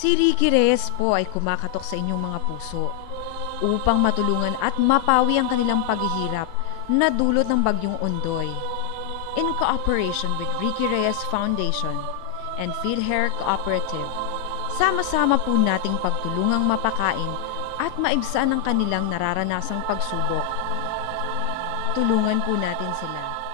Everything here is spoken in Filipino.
Si Ricky Reyes po ay kumakatok sa inyong mga puso upang matulungan at mapawi ang kanilang paghihirap na dulot ng bagyong Ondoy. In cooperation with Ricky Reyes Foundation and PhilHealth Cooperative, sama-sama po nating pagtulungang mapakain at maibsan ang kanilang nararanasang pagsubok. Tulungan po natin sila.